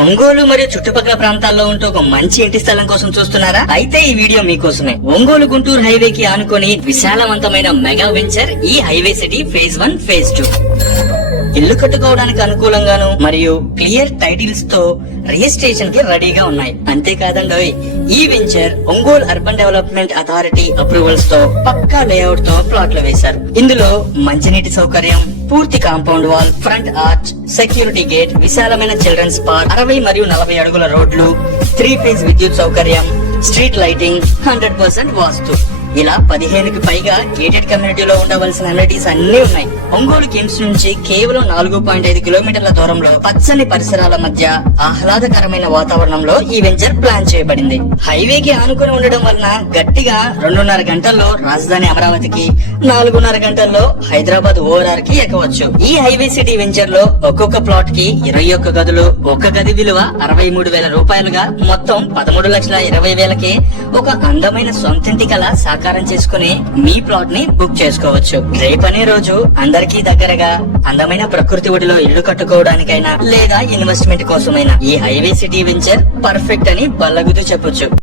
ఒంగోలు మరియు చుట్టుపక్కల ప్రాంతాల్లో ఉంటూ ఒక మంచి ఇంటి స్థలం కోసం చూస్తున్నారా? అయితే ఈ వీడియో మీకోసమే. ఒంగోలు గుంటూరు హైవే కి ఆనుకొని విశాలవంతమైన మెగా వెంచర్ ఈ హైవే సిటీ ఫేజ్ 1 ఫేజ్ 2 ఇల్లు కట్టుకోవడానికి అనుకూలంగాను మరియు క్లియర్ టైటిల్స్ తో రిజిస్ట్రేషన్ కి రెడీగా ఉన్నాయి. అంతేకాదండి, ఈ venture Ongole urban development authority approvals తో పక్కా లేఅవుట్ తో ప్లాట్లు వేశారు. ఇందులో మంచినీటి సౌకర్యం, పూర్తి compound wall, front arch, security gate, విశాలమైన చిల్డ్రన్స్ పార్క్, 60 మరియు 40 అడుగుల రోడ్లు, 3 ఫేజ్ విద్యుత్ సౌకర్యం, స్ట్రీట్ లైటింగ్, 100% వాస్తు, ఇలా 15కి పైగా గేటెడ్ కమ్యూనిటీలో ఉండవలసిన అమ్యూనిటీస్ అన్ని ఉన్నాయి. ఒంగోలు కిమ్స్ నుంచి కేవలం 4.5 కిలోమీటర్ల దూరంలో పచ్చని పరిసరాల మధ్య ఆహ్లాదకరమైన వాతావరణంలో ఈ వెంచర్ ప్లాన్ చేయబడింది. హైవేకి ఆనుకుని ఉండడం వలన గట్టిగా 2.5 గంటల్లో రాజధాని అమరావతికి, 4.5 గంటల్లో హైదరాబాద్ ఓఆర్ఆర్ కి ఎక్కవచ్చు. ఈ హైవే సిటీ వెంచర్ లో ఒక్కొక్క ప్లాట్ కి 21 గదులు, ఒక్క గది విలువ 63,000 రూపాయలుగా మొత్తం 13,20,000కి ఒక అందమైన సొంతింటి కల సాకారం చేసుకుని మీ ప్లాట్ ని బుక్ చేసుకోవచ్చు. రేపనే రోజు అందరికీ దగ్గరగా అందమైన ప్రకృతి ఒడిలో ఇల్లు కట్టుకోవడానికైనా లేదా ఇన్వెస్ట్మెంట్ కోసమైనా ఈ హైవే సిటీ వెంచర్ పర్ఫెక్ట్ అని బల్లగుద్ది చెప్పొచ్చు.